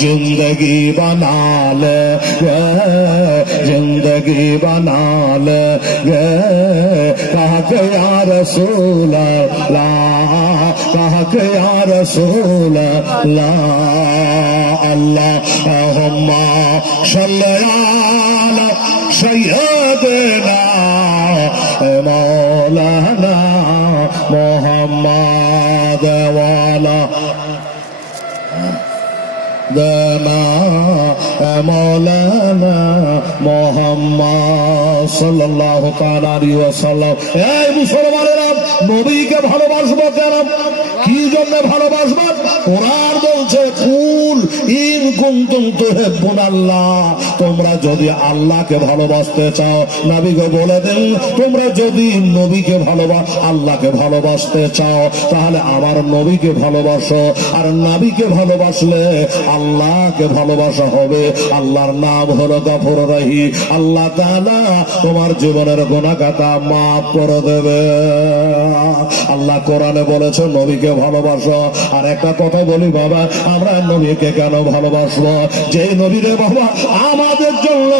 जिंदगी बना ले जिंदगी बना ले कहा के या रसूल अल्लाह कहा के या रसूल अल्लाह अल्लाहुम्मा सल्ली अला सय्यिदना मौलाना मुहम्मद वाला देना मौलाना मोहम्मद सल्लल्लाहु ताआला अलैहि वसल्लम। এই মুসলমানেরা নবীকে ভালোবাসবো কেন, কি জন্য ভালোবাসবো? কোরআন বলছে কুল ইন কুনতুম তুহিব্বুনাল্লাহ, তোমরা যদি আল্লাহকে ভালোবাসতে চাও, নবীকে বলে দেন তোমরা যদি নবীকে আল্লাহকে ভালোবাসতে চাও তাহলে আমার নবীকে ভালোবাসো, আর নবীকে ভালোবাসলে আল্লাহকে ভালোবাসা হবে। আল্লাহর নাম হলো গফুর রহিম। আল্লাহ তাআলা তোমার জীবনের গুনাহ খাতা মাফ করে দেবে। আল্লাহ কোরআনে বলেছে নবীকে ভালোবাসো। আর একটা কথা বলি বাবা, আমরা নবীকে কেন ভালোবাসবো? যে নবীরে বাবা আমাদের জন্য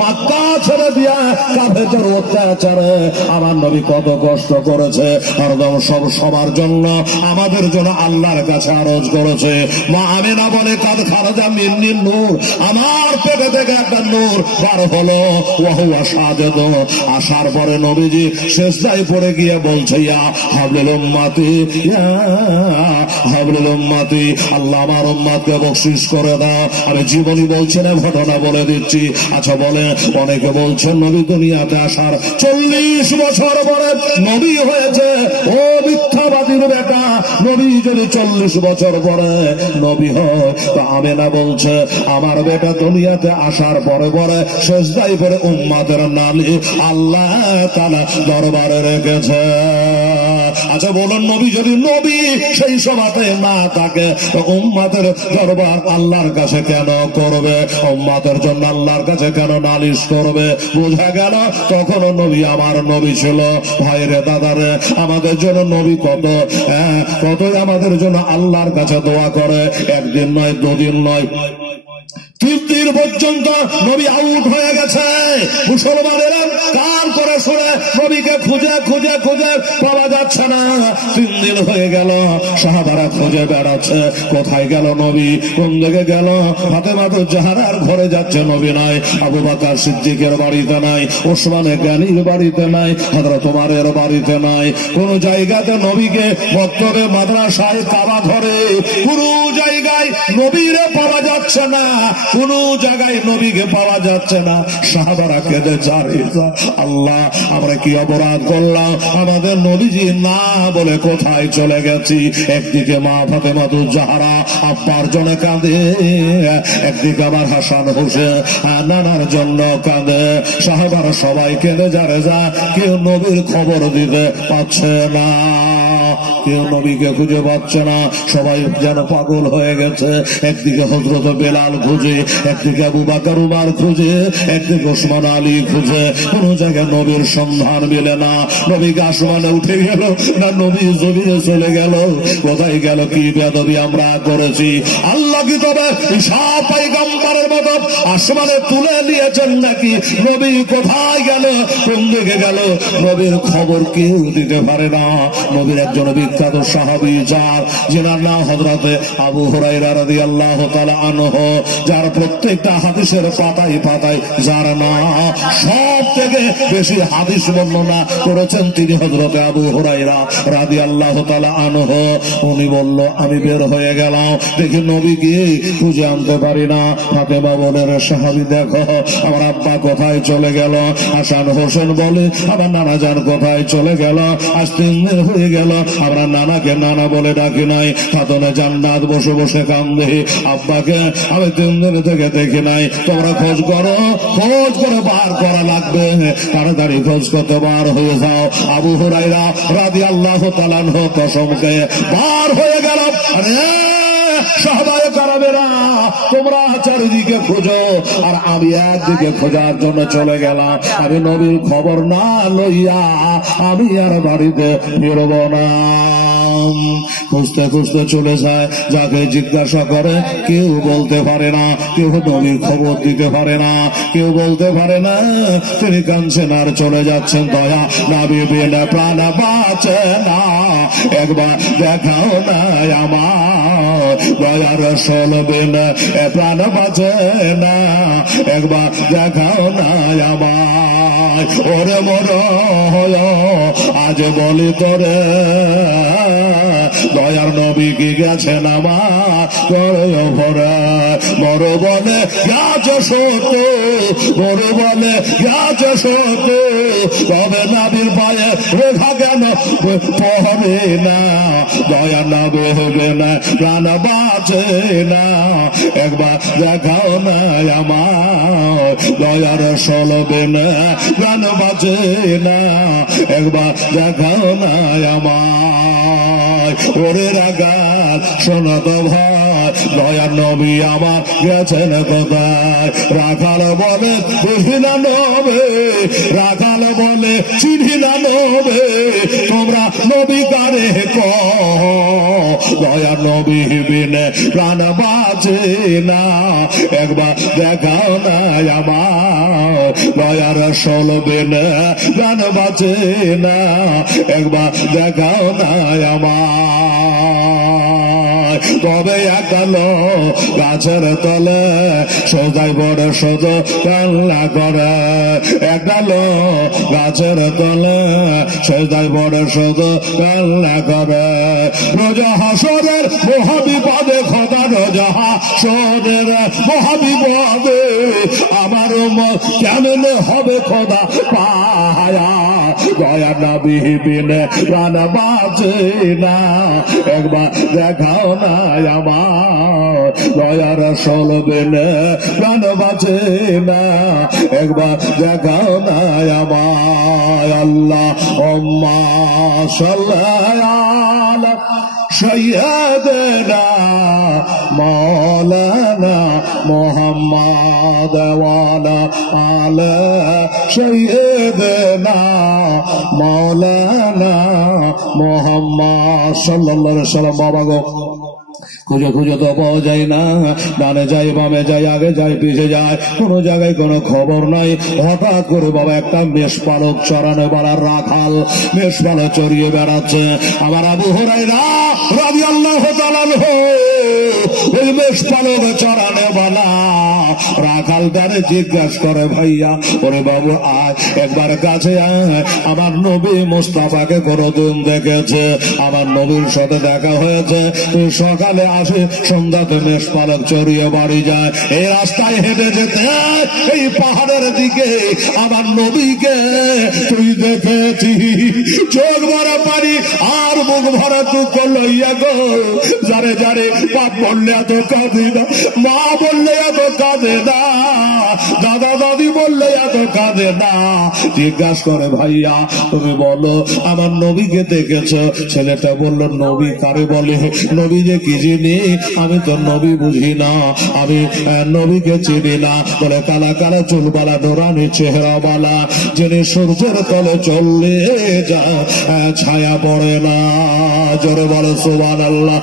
মক্কা ছেড়ে দিয়া কাফেরদের অত্যাচারে আমার নবী কত কষ্ট করেছে, হরদম সবার জন্য আমাদের জন্য আল্লাহর কাছে আরজ করেছে। মা আমিনা বলে কাদ খারাজা মিন্নি নূর, আমার পেটে থেকে একটা নূর বার হলো। ওয়াহুয়া সাজেদ, আসার পরে নবীজি সিজদায় পড়ে গিয়ে বলছে ইয়া হাবলুল উম্মতি ইয়া হাবলুল উম্মতি, আল্লাহ আমার উম্মতকে বখশিশ করে দাও। আমি জীবনী বলছি না, ঘটনা বলে দিচ্ছি। আচ্ছা বলে, অনেকে বলছেন নবী দুনিয়াতে আসার 40 বছর পরে নবী হয়েছে। ও মিথ্যাবাদীর বেটা, নবী যদি 40 বছর পরে নবী হয় তো আমেনা বলছে আমার বেটা দুনিয়াতে আসার পরে পরে সিজদায় পড়ে উম্মতের নালি আল্লাহ তাআলা দরবারে রেখেছে। আচ্ছা বলুন, নবী যদি নবী সেই সভাতে না থাকে তো উম্মতের দরবার আল্লাহর কাছে কেন করবে? উম্মতের জন্য আল্লাহর কাছে কেন নালিশ করবে? বোঝা গেল তখন নবী আমার নবী ছিল। ভাইরে দাদারে, আমাদের জন্য নবী কতই আমাদের জন্য আল্লাহর কাছে দোয়া করে। একদিন নয়, দুদিন নয়, 3 দিন পর্যন্ত নবী আউট হয়ে গেছে। মুসলমানেরা কান করে শুনে নবীকে খুঁজে খুঁজে খুঁজে পাওয়া যাচ্ছে না। 3 দিন হয়ে গেল, সাহাবারা খুঁজে বেড়াচ্ছে কোথায় গেল নবী, কোন দিকে গেল। ফাতেমা তো জাহরার ঘরে যাচ্ছে, নবী নাই। আবু বকর সিদ্দিকের বাড়িতে নাই, ওসমানে গানির বাড়িতে নাই, হযরত ওমরের বাড়িতে নাই। কোন জায়গাতে নবীকে মক্তবে মাদ্রাসায় কাবা ঘরে কোন জায়গায় নবীরে পাওয়া যাচ্ছে না, কোন জায়গায় নবীকে পাওয়া যাচ্ছে না। সাহাবারা কেঁদে যারে আল্লাহ আমরা কি অপরাধ করলাম, আমাদের নবীজি না বলে কোথায় চলে গেছি। একদিকে মা ফাতেমা জাহরা আব্বার জন্য কাঁদে, একদিকে আবার হাসান হোসেন নানার জন্য কাঁদে। সাহাবারা সবাই কেঁদে যারে যা, কেউ নবীর খবর দিতে পারছে না, কেউ নবীকে খুঁজে পাচ্ছে না। সবাই যেন পাগল হয়ে গেছে। একদিকে হযরত বেলাল খুঁজে, একদিকে আবু বকর উমর খুঁজে, একদিকে ওসমান আলী খুঁজে, কোন জায়গায় নবীর সন্ধান মেলে না। নবী আসমানে উঠে গেল না নবী জমিনে চলে গেল, কোথায় গেল? কি বেয়াদবি আমরা করেছি। আল্লাহ কি তবে ঈসা পয়গম্বরের মতো আসমানে তুলে নিয়েছেন নাকি? নবী কোথায় গেল, কোন দিকে গেল, নবীর খবর কেউ দিতে পারে না। নবীর একজন বিখ্যাত সাহাবী যার নাম হযরতে আবু হুরায়রা রাদিয়াল্লাহু তাআলা আনহু, যার প্রত্যেকটা হাদিসের পাতায় পাতায় যার নাম সব থেকে বেশি হাদিস বর্ণনা করেছেন তিনি হযরতে আবু হুরায়রা রাদিয়াল্লাহু তাআলা আনহু। উনি বলল আমি বের হয়ে গেলাম, দেখি নবীকে খুঁজে আনতে পারি না। ফাতেমা বলে রে সাহাবী দেখো আমার আব্বা কোথায় চলে গেল। হাসান হোসেন বলে আমার নানা জান কোথায় চলে গেল। আজ 3 দিন হয়ে গেল আমরা নানাকে নানা বলে ডাকি নাই। খাতুনে জান্নাত বসে বসে কান্দে, আব্বাকে আমি 3 দিন থেকে দেখি নাই। তোমরা খোঁজ করো, খোঁজ করে বার করা লাগবে, তাড়াতাড়ি খোঁজ করতে বার হয়ে যাও। আবু হুরায়রা রাদিয়াল্লাহু তাআলা আনহু কসমকে বার হয়ে গেল। আরে সাহাবায়ে কেরামেরা তোমরা চারিদিকে খোঁজো আর আমি একদিকে খোঁজার জন্য চলে গেলাম। আমি নবীর খবর না লইয়া আমি আর বাড়িতে ফিরব না। খুঁজতে খুঁজতে চলে যায়, যাকে জিজ্ঞাসা করে কেউ বলতে পারে না, কেউ নবীর খবর দিতে পারে না, কেউ বলতে পারে না। তিনি কাঁদছেন আর চলে যাচ্ছেন। দয়া নবী বিনা প্রাণ বাঁচে না, একবার দেখাও না আমার। দয়া রাসূল বিনা প্রাণ বাঁচে না, একবার দেখাও না আমার। ওরে মর আজ বলি তোরে, দয়ার নবী কি গেছেন আমার পরে। মর বলে গেছে সত্য, মর বলে গেছে সত্য, তবে নবীর পায়ে রেখা কেন পড়ে না। দয়ার নবী হবে না প্রাণ বাঁচে না, একবার দেখাও না আমার। দয়ার রাসূল বিনা প্রাণ বাঁচে না, একবার দেখাও না আমার। ওরে রাগাল শোনো তো ভাই, দয়ার নবী আমার গেছেন কোথায়? রাখাল বলে বুঝি না নবে, রাখাল বলে চিনি না নবে, তোমরা নবী কারে কও? দয়ার নবী বিনে প্রাণ বাঁচে না, একবার দেখাও না আমার। দয়ার রাসূল বিনে প্রাণ বাঁচে না, একবার দেখাও না আমার। তবে একালো গাছের তলে সোজাই বড় সোজ কান্না করে, একালো গাছের তলে সোজাই বড় সোজ কান্না করে। রোজা হাসরের মহাবিপদে খোদা, রোজা হাসরের মহাবিপদে আমার কেমন হবে খোদা পায়া। দয়া নবী বিনে প্রাণ বাঁচে না, একবার দেখাও না আমার। দয়া রাসূল বিনে প্রাণ বাঁচে না, একবার দেখাও না আমার। আল্লাহুম্মা সাল্লি আলা সাইয়্যিদিনা মাওলানা মুহাম্মদ ওয়া আলা আলি সাইয়্যিদিনা মাওলানা মুহাম্মদ সাল্লাল্লাহু আলাইহি ওয়াসাল্লাম। বাবা গো, খুঁজে খুঁজে তো পাওয়া যায় না, ডানে যাই বামে যাই আগে যাই পিছে যায়, কোনো জায়গায় কোনো খবর নাই। হঠাৎ করে বাবা একটা মেষপালক চড়ানো বেড়ার রাখাল মেষপালক চড়িয়ে বেড়াচ্ছে। আমার আবু হুরায়রা রাদিয়াল্লাহু তাআলা আনহু ওই মেষপালক চড়ানো বেলা রাখালটারে জিজ্ঞাসা করে, ভাইয়া ওরে বাবু আয় একবার কাছে আয়, আমার নবী মুস্তাফাকে কোনদিন দেখেছে? আমার নবীর সাথে দেখা হয়েছে, তুই সকালে আসে সন্ধ্যাতে মেষপালক চড়িয়ে বাড়ি যায়। এই রাস্তায় হেঁটে যেতে এই পাহাড়ের দিকে আমার নবীকে তুই দেখেছি? চোখ ভরা পানি আর মুখ ভরা দুঃখ লইয়া গো, যারে যারে বাপ বললে এত কাঁদে না, মা বললে এত কাঁদে না, দাদা দাদি বললে এত কাঁদে না। জিজ্ঞাসা করে, ভাইয়া তুমি বলো আমার নবীকে দেখেছ? ছেলেটা বলল, নবী কারে বলে? নবী যে কি জিনি আমি তো নবী বুঝি না, আমি নবীকে চিনি না। বলে কালা কালা চুলবালা নোরানি চেহারাওয়ালা, যিনি সূর্যের তলে চললে ছায়া পড়ে না। জোরে বলে সুবহানাল্লাহ।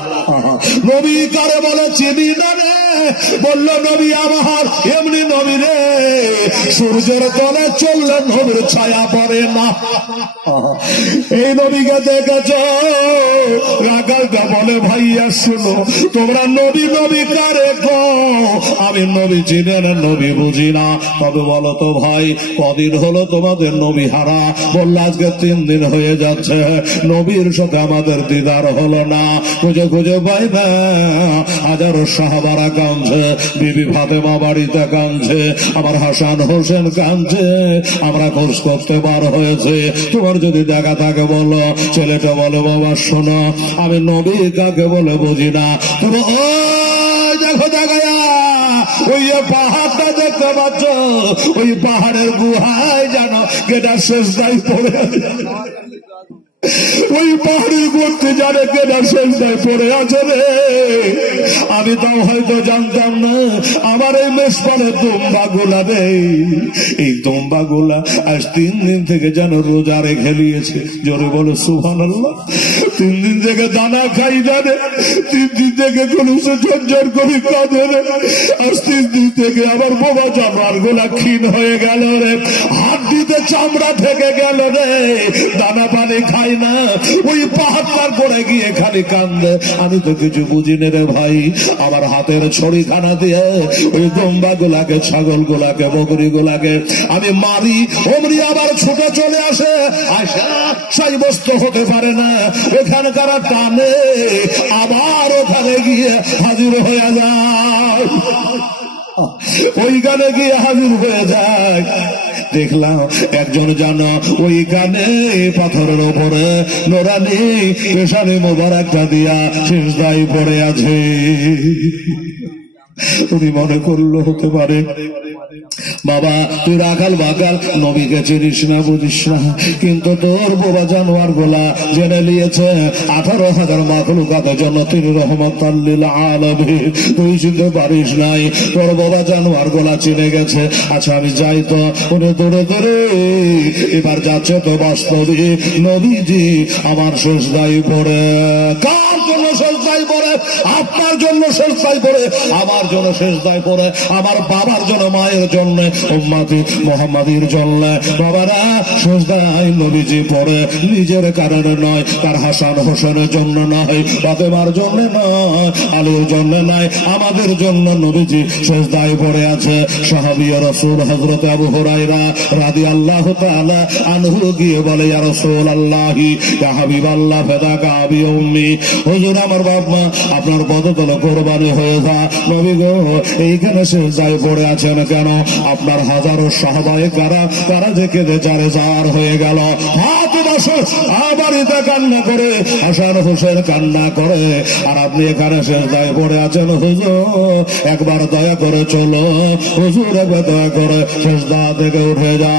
নবী কারে বলে চিনি না রে? বলল নবী আমার এমনি নবী রে, সূর্যের তলে চললে নবীর ছায়া পড়ে না। এই নবীকে দেখেছ? রাখালটা বলে, ভাইয়া শুনো, তোমরা নবী নবী কারে গো? আমি নবী চিনি না, নবী বুঝি না। তবে বলো তো ভাই, কদিন হলো তোমাদের নবী হারা? বললো আজকে 3 দিন হয়ে যাচ্ছে, নবীর সাথে আমাদের দিদার হলো না। খুঁজে খুঁজে পাই না, হাজারো সাহাবারা কাঁদছে, বিবি ফাতেমা বাড়িতে কাঁদছে, আমার হাসান হোসেন কাঁদছে, আমরা খোঁজ করতে বার হয়েছে। তোমার যদি দেখা থাকে বলো। ছেলেটা বলে, বাবা শোনো, আমি নবী কাকে বলে বুঝি না। তুমি ওই দেখো দেখা ওই পাহাড়টা দেখতে পাচ্ছ, ওই পাহাড়ের গুহায় জানো কেটা শেষদায় পড়ে আছে, ওই পাহাড়ের করতে জানে কেটা শেষদায় পড়ে আছে রে। আমি তো হয়তো জানতাম না, আমার আমার এই মেষপালের দুম্বা গোলা নেই, এই দুম্বা গোলা আজ 3 দিন থেকে যেন রোজা রেখে নিয়েছে। জোরে বলো সুবহানাল্লাহ। 3 দিন থেকে দানা খাই না রে, 3 দিন থেকে কোনো সে ঝরঝর করে কাঁদে রে, আজ 3 দিন থেকে আমার বোবা জানোয়ার গোলা ক্ষীণ হয়ে গেল রে, হাড্ডিতে চামড়া থেকে গেল রে, দানা পানি খাই না, ওই পাহাড় করে গিয়ে খালি কান্দে। আমি তো কিছু বুঝি না রে ভাই, আমার হাতের ছড়ি খানা দিয়ে ওই দুম্বা গোলাকে, ছাগল গোলাকে, বকরি গোলাকে আমি মারি, অমনি আবার ছুটে চলে আসে, আশা সাব্যস্ত হতে পারে না, এখানকার টানে আবার ওখানে গিয়ে হাজির হয়ে যায়, ওইখানে গিয়ে হাজির হয়ে যায়। দেখলাম একজন যেন ওইখানে পাথরের ওপরে নোরানি পেশানি মোবারকটা দিয়া সিজদায় পড়ে আছে। উনি মনে করলো হতে পারে বাবা তুই রাখাল বাকাল, নবীকে চিনিস না, বুঝিস না, কিন্তু তোর বোবা জানোয়ার গোলা জেনে নিয়েছে 18,000 মাখলুকাতের জন্য তিনি রহমতাল লিল আলামিন। তুই চিনতে পারিস নাই, তোর বোবা জানোয়ার গোলা চিনে গেছে। আচ্ছা আমি যাই তো। উনি দূরে দূরে এবার যাচ্ছে তো বাস্তবে নবীজি আমার সেজদায় পড়ে। কার জন্য সেজদায় পড়ে? আপনার জন্য সেজদায় পড়ে, আমার জন্য সেজদায় পড়ে, আমার বাবার জন্য, মায়ের জন্য, উম্মতি মুহাম্মাদির জন্য। বাবারা সেজদায় নবীজি পড়ে, নিজের কারণে নয়, তার হাসান হোসেনের জন্য নয়, ফাতেমার জন্য নয়, আলীর জন্য নয়, আমাদের জন্য নবীজি সেজদায় পড়ে আছে। সাহাবী রাসূল হযরত আবু হুরায়রা রাদিয়াল্লাহু তাআলা আনহু গিয়ে বলে, ইয়া রাসূলুল্লাহি ইয়া হাবিবাল্লাহ ফাদাকা আবি উম্মি, হুজুর আমার বাপ মা আপনার পদতলে কোরবানি হয়ে যা। নবী গো এইখানে সেজদায় পড়ে আছেন কেন? আপনার হাজারো সাহাবায়ে কারা যে কেঁদে চারে যাওয়ার হয়ে গেল, হাত বসে বাড়িতে কান্না করে, হাসান হোসেন কান্না করে, আর আপনি এখানে সেজদায় পড়ে আছেন। হুজুর একবার দয়া করে চলো, হুজুর একবার দয়া করে সেজদা থেকে উঠে যা,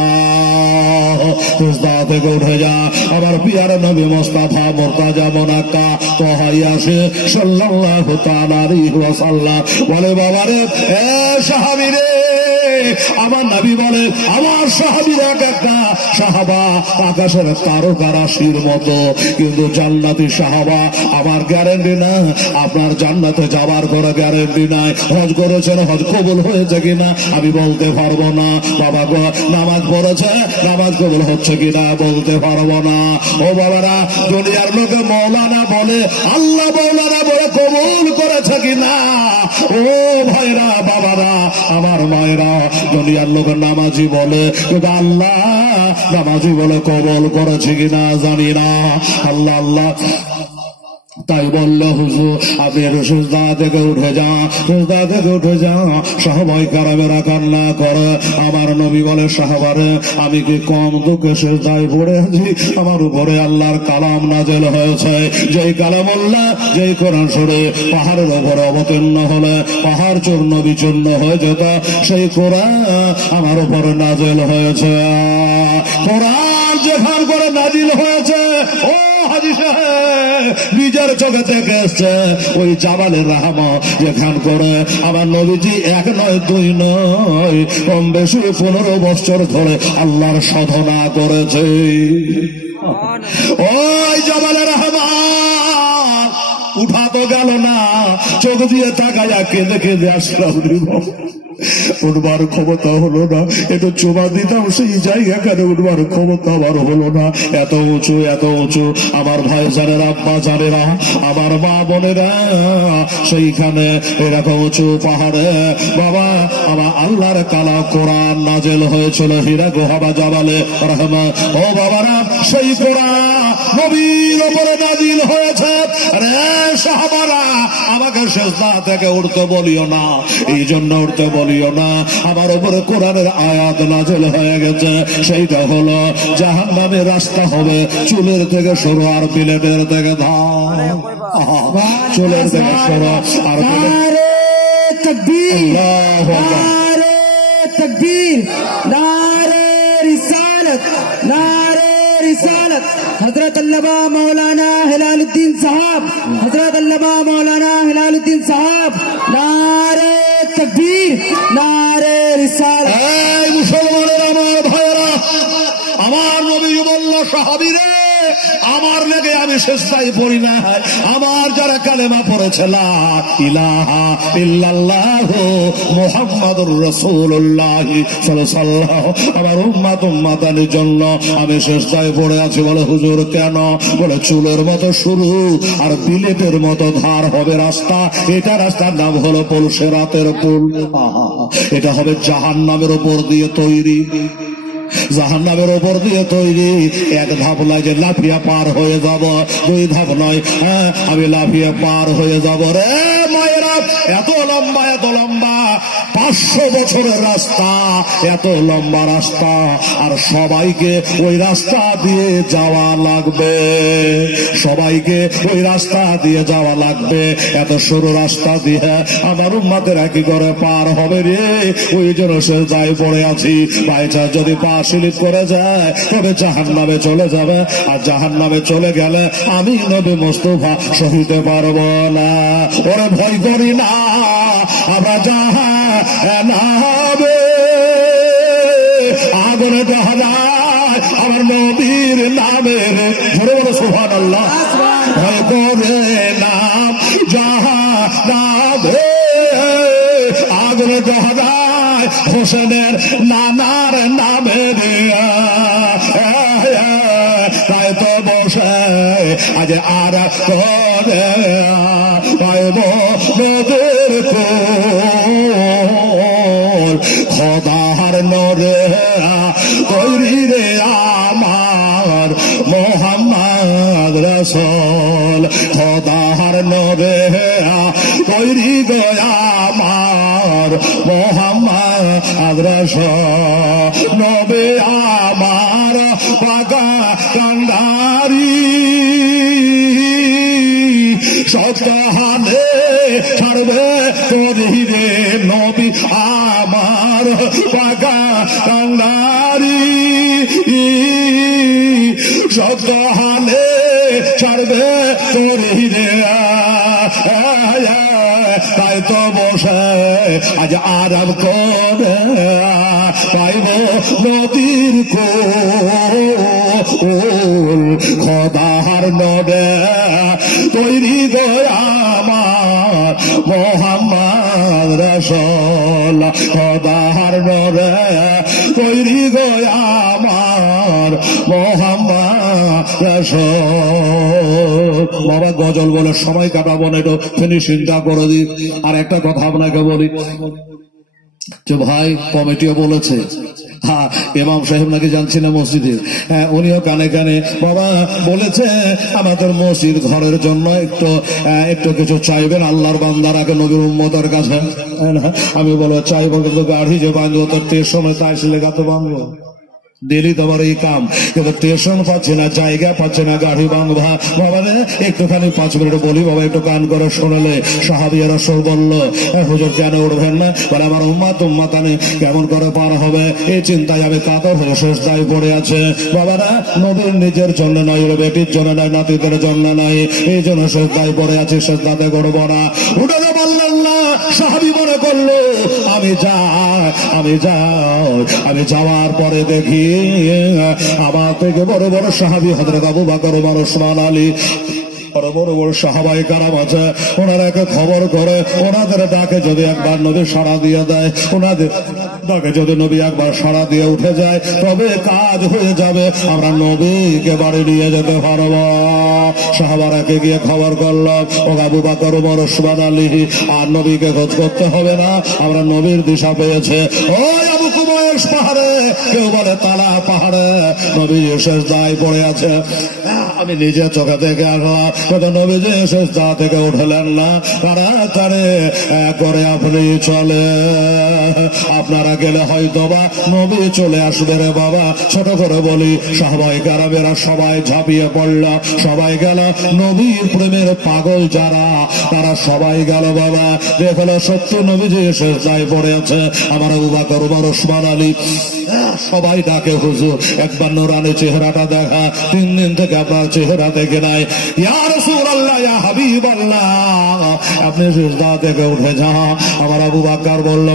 সেজদা থেকে উঠে যা। আমার পিয়ার নবী মুস্তাফা মুর্তাজা মুনাক্কা তাহা ইয়াসির সাল্লাল্লাহু তাআলা আলাইহি ওয়াসাল্লাম বলে, বাবারে এ সাহাবী রে, আমার নবী বলে আমার সাহাবীরা একটা সাহাবা আকাশের তারকা রাশির মতো, কিন্তু জান্নাতি সাহাবা আমার গ্যারান্টি না, আপনার জান্নাতে যাবার কোনো গ্যারান্টি নাই। হজ করেছেন, হজ কবুল হয়েছে কিনা আমি বলতে পারবো না। বাবা গো নামাজ পড়েছে, নামাজ কবুল হচ্ছে কিনা বলতে পারবো না। ও বাবারা, দুনিয়ার লোকে মৌলানা বলে, আল্লাহ মৌলানা বলে কবুল করেছে কিনা? ও ভাইরা, বাবারা, আমার মায়েরা, দুনিয়ার লোক নামাজি বলে, কিন্তু আল্লাহ নামাজি বলে কবুল করেছে কিনা জানি না। আল্লাহ আল্লাহ তাই বলল, হুজুর আপনি সেজদা থেকে উঠে যা, সেজদা থেকে উঠে যা। সাহাবায়ে কেরামেরা কান্না করে। আমার নবী বলে, সাহাবারে আমি কি কম দুঃখে সেজদায় পড়ে আছি? আমার উপরে আল্লাহর কালাম নাযিল হয়েছে, যেই কালামুল্লাহ, যেই কোরআন শরীফ পাহাড়ের উপরে অবতীর্ণ হলে পাহাড় চূর্ণ বিচূর্ণ হয়ে যেত, সেই কোরআন আমার উপরে নাযিল হয়েছে। কোরআন যেখান করে নাযিল হয়েছে, ও হাজী সাহেব নিজের চোখে থেকে এসছে, ওই জাবালের রাহমত যেখান করে আমার নবীজি 1 নয় 2 নয়, কম বেশি 15 বছর ধরে আল্লাহর সাধনা করেছে। ওই জাবালের রাহমত উঠা তো গেল না, চোখ দিয়ে তাকায়া কেঁদে কেঁদে আসলাম, উঠবার ক্ষমতা হলো না। একটু চোমা দিতাম সেই জায়গাখানে, উঠবার ক্ষমতা আমার হলো না। এত উঁচু, এত উঁচু। আমার ভাই জানেরা, আব্বা জানেরা, আমার মা বোনেরা, সেইখানে এরকম উঁচু পাহাড়ে বাবা আমার আল্লাহর কালাম কোরআন নাযিল হয়েছিল, হীরা গোহাবা জাবালে রহমান। ও বাবারা, সেই কোরআন নবীর উপরে নাযিল হয়েছে। আরে সাহাবারা, আমাকে সেজদা থেকে উঠতে বলিও না, এই জন্য উঠতে বলিও না, আমার উপরে কোরআনের আয়াত নাযিল হয়ে গেছে। সেইটা হলো জাহান্নামের রাস্তা হবে চুলের থেকে শুরু আর বিলেটের থেকে ধার, চুলের থেকে শুরু আর তাকবীর, নারে তাকবীর, নারে রিসালাত, নারে রিসালাত। हजरत अल्लामा मौलाना हिलालुद्दीन साहब, हजरत अल्लामा मौलाना हिलालुद्दीन साहब, नारे তাকবীর, নারে রিসালাত। এই মুসলমানের আমার ভাইয়েরা, আমার নবী বলল সাহাবীরে আমার লেগে আমি সিজদায় পড়ি না, আমার যারা কালেমা পড়েছে লা ইলাহা ইল্লাল্লাহ মুহাম্মাদুর রাসূলুল্লাহ সাল্লাল্লাহু আমার উম্মাতানির জন্য আমি সিজদায় পড়ে আছি। বলে হুজুর কেন? বলে চুলের মতো শুরু আর বিলেটের মতো ধার হবে রাস্তা, এটা রাস্তার নাম হলো পুলসেরাতের পুল। এটা হবে জাহান্নামের উপর দিয়ে তৈরি, জাহান্নামের উপর দিয়ে তৈরি। এক ধাপ নয় যে লাফিয়া পার হয়ে যাব, দুই ধাপ নয় আমি লাফিয়ে পার হয়ে যাব। রে মায়েরা, এত লম্বা, এত লম্বা 500 বছরের রাস্তা, এত লম্বা রাস্তা, আর সবাইকে ওই রাস্তা দিয়ে যাওয়া লাগবে, সবাইকে ওই রাস্তা দিয়ে যাওয়া লাগবে। এত সরু রাস্তা দিয়ে আমার উম্মতেরা কি করে পার হবে রে? ওই জন্য সিজদায় পড়ে আছি। বাইচা যদি পা স্লিপ করে যায় তবে জাহান্নামে চলে যাবে, আর জাহান্নামে চলে গেলে আমি নবী মুস্তাফা সহিতে পারবো না। ওরে ভয় করি না, আমরা জাহান্নামে আগুনে জাহান্নায় আমার নবীর নামের ধরে বলো সুবহানাল্লাহ। ভয় করে না, জাহান্নামে আগুনে জাহান্নায় হোসেনের নানার নামে তাই তো বসে আজ আর করে পাইব নদীর কোল। খোদার নরে তৈরি রে আমার মোহাম্মদ রাসূল, খোদার নরে তৈরি গো আমার মোহাম্মদ রাসূল। নবী আমার পাকা কান্ডারি, সপ্তাহে ছাড়বে করি রে নবী আমার পাকা কান্ডারি, সপ্তাহে ছাড়বে করি রে। তাই তো বসে আজ আরাম করে পাইব নদীর কোল। খোদার নবে তৈরি গো আমার মোহাম্মদ রাসূল, খোদার নবে তৈরি গো আমার মোহাম্মদ রাসূল। বাবা গজল বলে সময় কাটাবো না, একটু ফিনিশিংটা করে দিই। আর একটা কথা আপনাকে বলি যে ভাই কমিটিও বলেছে, হ্যাঁ ইমাম সাহেব নাকি জানছি না মসজিদে, হ্যাঁ উনিও কানে কানে বাবা বলেছে আমাদের মসজিদ ঘরের জন্য একটু কিছু চাইবেন আল্লাহর বান্দারাকে নবীর উম্মতের কাছে। আমি বলো চাইবো, কিন্তু গাড়ি যে বাঁধবো তোর স্টেশনে তাই লেখা তো বাঁধবো দিল্লি তোমার এই কাম, কিন্তু স্টেশন পাচ্ছে না, জায়গা পাচ্ছে না, গাড়ি বাংবা। বাবা রে একটুখানি 5 মিনিট বলি বাবা, একটু কান করে শোনালে। সাহাবী রাসূল বলল হুজুর কেন উঠবেন না? বলে আমার উম্মাতানি কেমন করে পার হবে, এই চিন্তায় আমি কাতর হয়ে সিজদায় পড়ে আছে। বাবারা নবীর নিজের জন্য নয়, বেটির জন্য নয়, নাতিদের জন্য নয়, এই জন্য সিজদায় পড়ে আছে, সিজদাতে করব না। উঠে তো বললেন না। সাহাবী মনে করলো আমি যাওয়ার পরে দেখি আমার থেকে বড় বড় সাহাবী হযরত আবু বকর, ওমর, ওসমান, আলী, বড় বড় বড় সাহাবায়ে কেরাম আছে। ওনারাকে খবর করে ওনাদের ডাকে যদি একবার নবী সাড়া দিয়ে দেয়, ওনাদের ডাকে যদি নবী একবার সাড়া দিয়ে উঠে যায় তবে কাজ হয়ে যাবে, আমরা নবীকে বাড়ি নিয়ে যেতে পারব। সাহাবারাকে গিয়ে খবর করলাম, ও আবু বকর, ওমর, ওসমান, আলী, আর নবীকে খোঁজ করতে হবে না, আমরা নবীর দিশা পেয়েছে। ওই আবু কুবাইস পাহাড়ে, কেউ বলে তালা পাহাড়ে নবী সিজদায় পড়ে আছে। আমি নিজে চোখে দেখে আসলাম, কিন্তু নবীজি সিজদা থেকে উঠলেন না। তাড়াতাড়ি করে আপনি চলে, আপনারা গেলে হয়তো বা নবী চলে আসবে রে বাবা। ছোট করে বলি, সাহাবায়ে কেরামেরা সবাই ঝাঁপিয়ে পড়ল, সবাই গেল। নবীর প্রেমের পাগল যারা, তারা সবাই গেল বাবা। দেখলো সত্য নবীজি সিজদায় পড়ে আছে। আমার আবু বকর, ওমর, ওসমান, আলী সবাই ডাকে হুজুর একবার নূরানি চেহারাটা দেখা, 3 দিন থেকে আপনার চেহারা দেখে নাই। ইয়া রাসূলুল্লাহ, ইয়া হাবিবাল্লাহ, আপনি সিজদা থেকে উঠে যান। আমার আবু বকর বলল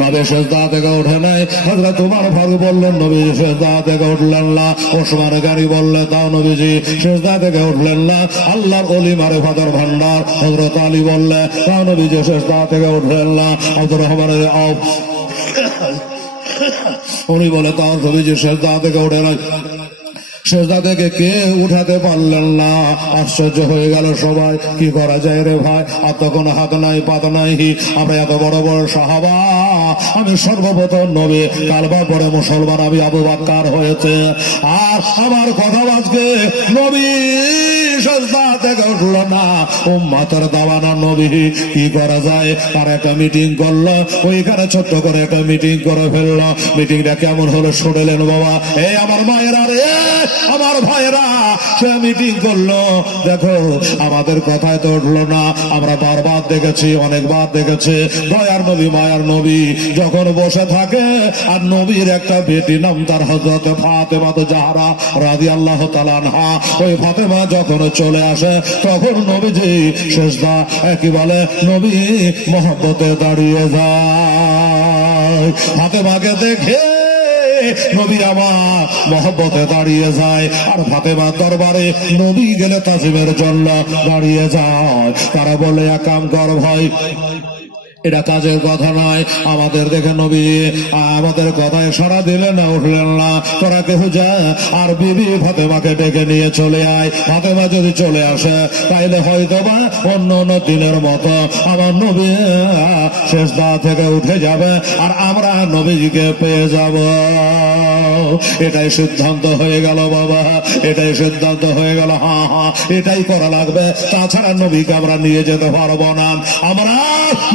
নবী সিজদা থেকে উঠে নাই। হযরত উমর ফারুক বললেন নবী সিজদা থেকে উঠলেন না। ওসমান গনি বললেন তাও নবীজি সিজদা থেকে উঠলেন না। আল্লাহর ওলি মারিফাতের ভান্ডার হযরত আলী বললেন তাও নবীজি সিজদা থেকে উঠলেন না। আব্দুর রহমানের আউফ উনি বলে তাও নবীজি সিজদা থেকে উঠে নাই। সিজদা থেকে কে উঠাতে পারলেন না। আশ্চর্য হয়ে গেল সবাই, কি করা যায় রে ভাই, আর তো কোনো হাত নাই পাত নাই। আমরা এত বড় বড় সাহাবা, আমি সর্বপ্রথম নবী, কালবা পরে মুসলমান আমি আবু বকর হয়েছে, আর আমার কথা আজকে নবী সিজদা থেকে উঠল না। উম্মতের দাওয়ানা নবী, কি করা যায়। আর একটা মিটিং করলো, ওইখানে ছোট্ট করে একটা মিটিং করে ফেললো। মিটিংটা কেমন হলো শুনলেন বাবা। এই আমার মায়েরা রে, আমার ভাইরা, সে মিটিং করলো। দেখো আমাদের কথায় তো উঠলো না। আমরা বারবার দেখেছি, অনেকবার দেখেছি, দয়ার নবী মায়ার নবী যখন বসে থাকে, আর নবীর একটা বেটি নাম তার হযরত ফাতেমা জাহরা রাদিয়াল্লাহু তাআলা আনহা, ওই ফাতেমা যখন চলে আসে তখন নবীজি সিজদা কি বলে নবী মহব্বতে দাঁড়িয়ে যায়। ফাতেমাকে দেখে নবী আমার মহব্বতে দাঁড়িয়ে যায়, আর ফাতেমা দরবারে নবী গেলে তাজিমের জন্য দাঁড়িয়ে যায়। তারা বলে এক কাম কর ভাই, এটা কাজের কথা নয়, আমাদের দেখে নবী আমাদের কথায় সাড়া দিলেন না, উঠলেন না, তোরা কেউ যা আর বিবি ফাতেমাকে ডেকে নিয়ে চলে আয়। ফাতেমা যদি চলে আসে তাইলে হয়তো বা অন্য অন্য দিনের মতো আমার নবী সিজদা থেকে উঠে যাবে, আর আমরা নবীজিকে পেয়ে যাব। এটাই সিদ্ধান্ত হয়ে গেল বাবা, এটাই সিদ্ধান্ত হয়ে গেল। হ্যাঁ হ্যাঁ, এটাই করা লাগবে, তাছাড়া নবীকে আমরা নিয়ে যেতে পারবো না। আমরা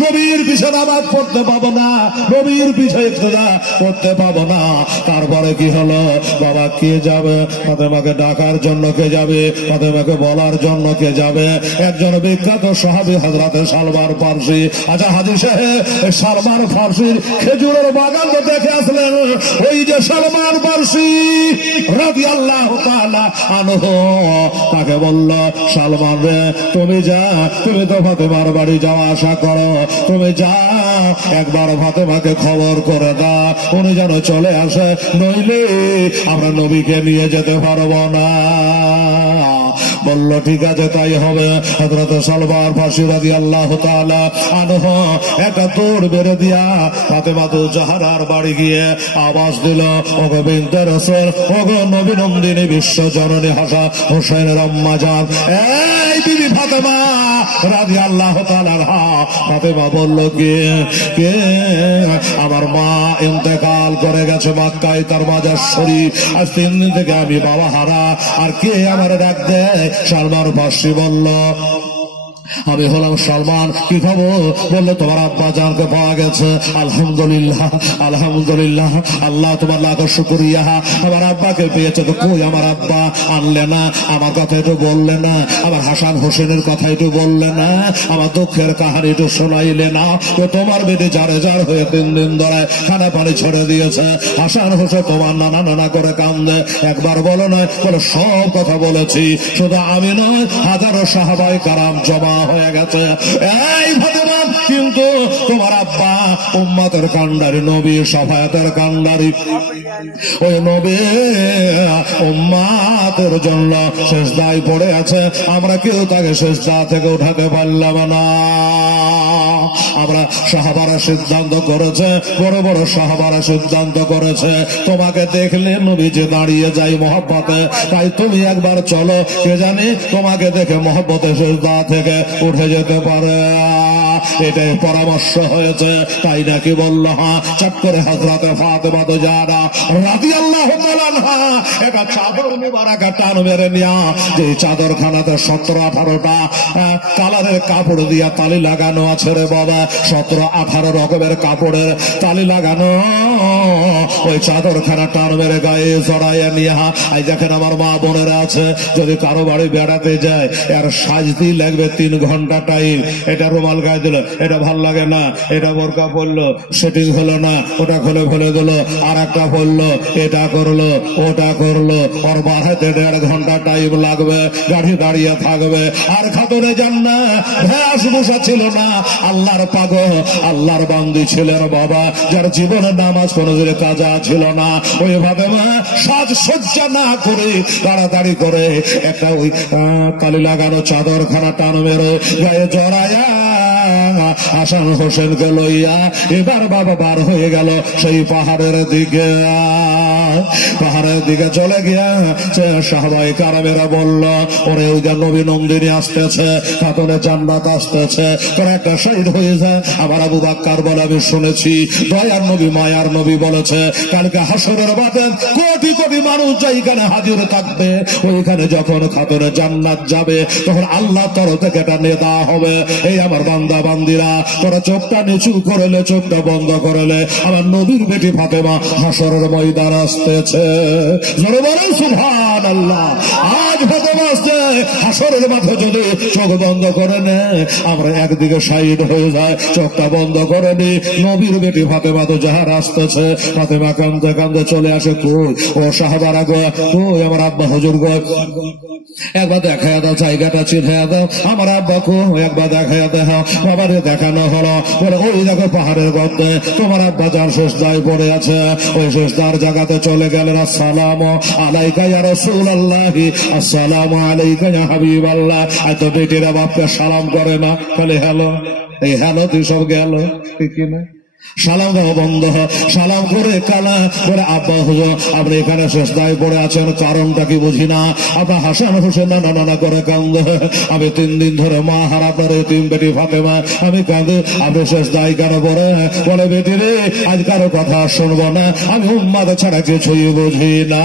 নবীর পিছনে নামাজ পড়তে পাবো না, নবীর পিছনে ইক্তেদা করতে পাবো না। তারপরে কি হলো বাবা, কে যাবে ফাতেমাকে ডাকার জন্য, কে যাবে ফাতেমাকে বলার জন্য, কে যাবে? একজন বিখ্যাত সাহাবী হযরতে সালমান ফারসি। আচ্ছা হাজী সাহেব, সালমান ফারসির খেজুরের বাগান তো দেখে আসলেন। ওই যে সালমান ফারসি রাদিয়াল্লাহু তাআলা আনহু, তাকে বলল সালমান রে, তুমি যা, তুমি তো ফাতেমার বাড়ি যাওয়া আসা করো, তুমি যা একবার ফাতেমাকে খবর করে দাও, উনি যেন চলে আসে, নইলে আমরা নবীকে নিয়ে যেতে পারবো না। বলল ঠিক আছে তাই হবে। হযরত সালমান ফারসি রাদিয়াল্লাহু তাআলা আনহু একটা দৌড় বেড়ে দিয়া ফাতেমা জাহরার বাড়ি গিয়ে আওয়াজ দিল, ওগো বিনতে রাসূল, ওগো নবী নন্দিনী বিশ্ব জননী হাসা হোসেনের আম্মা জান, এই বিবি ফাতেমা রাদিয়াল্লাহু তাআলা আনহা। ফাতেমা বলল কে? আমার মা ইন্তেকাল করে গেছে মক্কায়, তার মাজার শরীফ, আজ 3 দিন থেকে আমি বাবা হারা, আর কে আমার ডাক দেয়? সালমান ফারসি বলল আমি হলাম সালমান। কি খবর? বললো তোমার আব্বা জানকে পাওয়া গেছে। আলহামদুলিল্লাহ আলহামদুলিল্লাহ, আল্লাহ তোমার লাখ শুকরিয়া, আমার আব্বাকে পেয়েছে। তো কই আমার আব্বা? আনলে না, আমার কথা একটু বললে না, আমার হাসান হোসেনের কথা একটু বললে না, আমার দুঃখের কাহানি একটু শোনাইলে না। তো তোমার বেটি যারে যার হয়ে 3 দিন ধরে খানা পানি ছেড়ে দিয়েছে। হাসান হোসেন তোমার নানা নানা করে কান্দে, একবার বলো না? বলে সব কথা বলেছি, শুধু আমি নয়, হাজারো সাহাবায়ে কারাম জমা হয়ে গেছে। এই ফাতেমা, কিন্তু তোমার আব্বা উম্মতের কান্ডারি, নবী শাফায়াতের কান্ডারি, ওই নবী উম্মতের জন্য সিজদায় পড়ে আছে, আমরা কেউ তাকে সিজদা থেকে উঠাতে পারলাম না। আমরা সাহাবারা সিদ্ধান্ত করেছে, বড় বড় সাহাবারা সিদ্ধান্ত করেছে, তোমাকে দেখলে নবীজি দাঁড়িয়ে যাই মহব্বতে, তাই তুমি একবার চলো, কে জানি তোমাকে দেখে মহব্বতে সিজদা থেকে উঠে যেতে পারে। এটাই পরামর্শ হয়েছে, তাই নাকি বলল। হ্যাঁ, চট করে হযরতে ফাতেমা জাহরা রাদিয়াল্লাহু তাআলা আনহা একটা চাদর মুবারাকা টান মেরে নিয়া, যে চাদরখানাতে 17-18টা কালারের কাপড় দিয়া তালি লাগানো আছে রে বাবা, 17-18 রকমের কাপড়ের তালি লাগানো, ওই চাদরখানা টান মেরে গায়ে জড়াইয়া নিয়া, এই দেখেন আমার মা বোনেরা আছে, যদি কারো বাড়ি বেড়াতে যায়, এর সাজতেই লাগবে 3 ঘন্টা টাইম। এটা রুমাল গায়ে দিল, এটা ভাল লাগে না, এটা বোরকা পড়লো, সেটিং হলো না, ওটা খুলে ফেলে দিল, আর একটা পড়লো, এটা করলো, ওটা করলো, ওর বাড়াতে 1.5 ঘন্টা টাইম লাগবে, গাড়ি দাঁড়িয়ে থাকবে। আর খাতুনে জান্নাত ভ্যাস বসা ছিল না, আল্লাহর পাগল, আল্লাহর বান্দি ছিলেন বাবা, যার জীবনে নামাজ কোনোদিন কাজা ছিল না। ওইভাবে মা সাজসজ্জা না করে তাড়াতাড়ি করে একটা ওই কালি লাগানো চাদরখানা টান মেরে গায়ে জড়ায়া হাসান হোসেনকে লইয়া এবার বাবা বার হয়ে গেল সেই পাহাড়ের দিকে। পাহাড়ের দিকে চলে গিয়া সাহাবায়ে কেরামেরা বলল, ওরে ওই যে নবী নন্দিনী আসতেছে, খাতুনে জান্নাত আসতেছে, তোর একটা শহীদ হয়ে যায়। আমার আবু বাক্কার বলে, আমি শুনেছি দয়ার নবী মায়ার নবী বলেছে কালকে হাসরের মাঠে কোটি কোটি মানুষ যেখানে হাজির থাকবে, ওইখানে যখন খাতুনে জান্নাত যাবে তখন আল্লাহ তরফ থেকে এটা নেতা হবে। এই আমার বান্দা বান্দিরা, তোরা চোখটা নিচু করলে, চোখটা বন্ধ করলে আমার নবীর বেটি ফাতেমা হাসরের ময়দান আসতেছে। জোরে বলেন সুবহানাল্লাহ। আজ ফাতেমা আসছে হাসরের মাঠে, যদি চোখ বন্ধ করে নে আমরা একদিকে শহীদ হয়ে যায়, চোখটা বন্ধ করে নি, নবীর বেটি ফাতেমা তো যাহার আসতেছে। ফাতেমা কান্দে কান্দে চলে আসে, কই ও সাহাবারা গো, কই আমার আব্বা হুজুর গো, একবার দেখাইয়া দাও, জায়গাটা চিনাইয়া দাও, আমার আব্বা কো একবার দেখাইয়া দাও। বাবারে দেখানো হলো, বলে ওই দেখো পাহাড়ের মধ্যে তোমার আব্বা যার শেষদায় পড়ে আছে, ওই শেষদার জায়গাতে চলে গেলেন। আসসালামু আলাইকা ইয়া রাসূলুল্লাহ, আসসালামু আলাইকা ইয়া হাবিবাল্লাহ। এত বেটিরা বাপকে সালাম করে না, খালি হ্যালো, এই হ্যালো তুই সব গেল, ঠিক না? সালাম দেওয়া বন্ধ, সালাম করে কালা করে আব্বা হুজুর আপনি এখানে শেষদায় পড়ে আছেন, কারণটা কি বুঝি না। আপনার হাসান হোসেন নানা নানা করে কান্দে, আমি 3 দিন ধরে মা হার আপনার এতিম বেটি ফাতেমা, আমি কাঁদে, আপনি শেষদায় কেন পড়ে? বলে বেটি রে, আজ কারো কথা শুনবো না, আমি উম্মাদ ছাড়া কিছুই বুঝি না।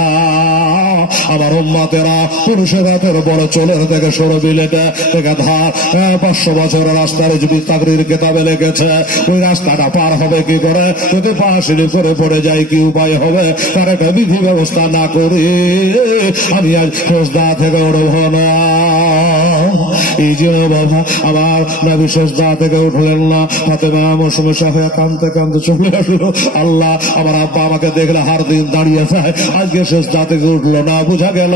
আমার উম্মাতেরা পুরুষের হাতের বড় চোলের থেকে সরো বিলেটা থেকে ধার 500 বছরের রাস্তার তাকরীর কেতাবে লেগেছে, ওই রাস্তাটা পার হবে কি করে, যদি পাশে করে পড়ে যায় কি উপায় হবে, তার একটা বিধি ব্যবস্থা না করে আমি আজ সেজদা থেকে উঠব না। এই যে বাবা আমার নবী সেজদা থেকে উঠলেন না, ফাতেমা মশমশা হয়ে কাঁদতে কাঁদতে চলে আসলো। আল্লাহ, আমার আব্বা আমাকে দেখলে হার দিন দাঁড়িয়ে যায়, আজকে সেজদা থেকে উঠলো না, বুঝা গেল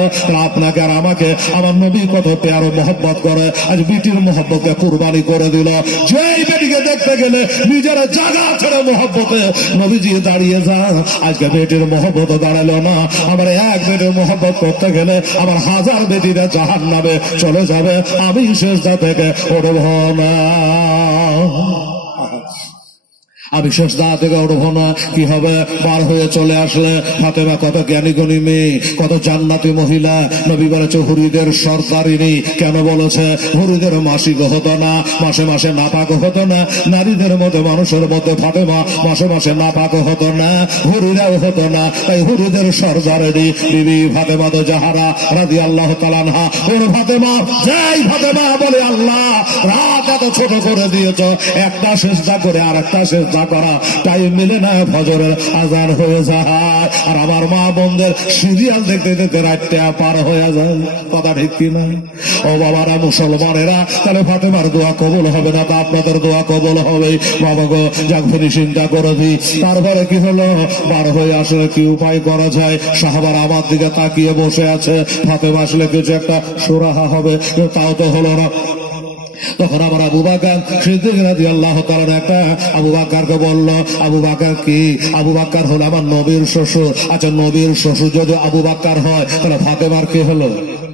আপনাকে আর আমাকে আমার নবী কত প্যারো মহব্বত করে, আজ বিটির মহব্বতকে কুরবানি করে দিল। যেই বেটিকে দেখতে গেলে নিজের জায়গা ছেড়ে মহব্বতে নবীজি দাঁড়িয়ে যান, আজকে বেটির মহব্বত দাঁড়ালো না। আমার এক বেটির মহব্বত করতে গেলে আমার 1000 বেটিরা জাহান্নামে চলে যাবে, আমি সেজদা থেকে উঠব না, আমি সেজদা থেকে উঠব না। কি হবে? বার হয়ে চলে আসলে ফাতেমা কত জ্ঞানী গুণী মেয়ে, কত জান্নাতি মহিলা। নবী বলেছে হুরিদের সর্দারিনী, কেন বলেছে? হুরিদের মাসিক হতো না, মাসে মাসে নাপাক হতো না, নারীদের মধ্যে মানুষের মধ্যে ফাতেমা মাসে মাসে নাপাক হতো না, হুরিরাও হতো না, তাই হুরিদের সর্দারিনী বিবি ফাতেমা তো জাহারা রাদিয়াল্লাহু তাআলা আনহা। ওর ফাতেমা, যেই ফাতেমা বলে আল্লাহ রাত এত ছোট করে দিয়েছ, একটা সেজদা করে আর একটা সেজদা করা টাইম মিলে না, ফজরের আজান হয়ে যায়, আর আমার মা বোনদের সিরিয়াল দেখতে দেখতে রাতটা পার হয়ে যায়। কথা ঠিক কিনা? ও বাবারা মুসলমানেরা, তাহলে ফাতেমার দোয়া কবুল হবে না, তা আপনাদের দোয়া কবুল হবে। বাবা গো, যাক চিন্তা করে দিই। তারপরে কি হলো? বার হয়ে আসলে কি উপায় করা যায়? সাহাবারা আমার দিকে তাকিয়ে বসে আছে, ফাতেমা আসলে কিছু একটা সুরাহা হবে, তাও তো হলো না। তখন আমার আবু বকর সিদ্দিক রাদিয়াল্লাহু তাআলা একটা আবু বকরকে বলল, আবু বকর কি? আবু বকর হলো আমার নবীর শ্বশুর। আচ্ছা, নবীর শ্বশুর যদি আবু বকর হয়, তাহলে ফাতেমার কি হলো?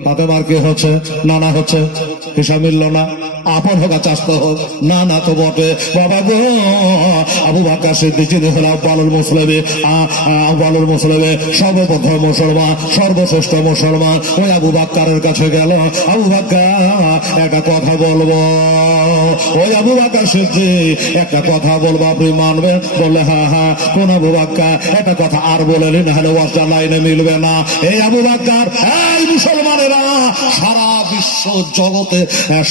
ফাতেমার কি হচ্ছে? নানা হচ্ছে, হিসাব মিলল না। আপন হোক চাস্ত হোক, না না তো বটে। বাবা গো, আবু বকর সিদ্দিক যিনি হলো আউয়ালুল মুসলিমিন, আউয়ালুল মুসলিমিন, সর্বপ্রথম মুসলমান, সর্বশ্রেষ্ঠ মুসলমান, ওই আবু বকরের কাছে গেল। আবু বকর, একটা কথা বলবো। ওই আবু বকর সিদ্দিক, একটা কথা বলবো, আপনি মানবেন? বললে হ্যাঁ হ্যাঁ। কোন আবু বকর? একটা কথা আর বলেনি, না হলে ওয়াজটা লাইনে মিলবে না। এই আবু বকর, এই মুসলমান মুসলমানেরা সারা বিশ্ব জগতে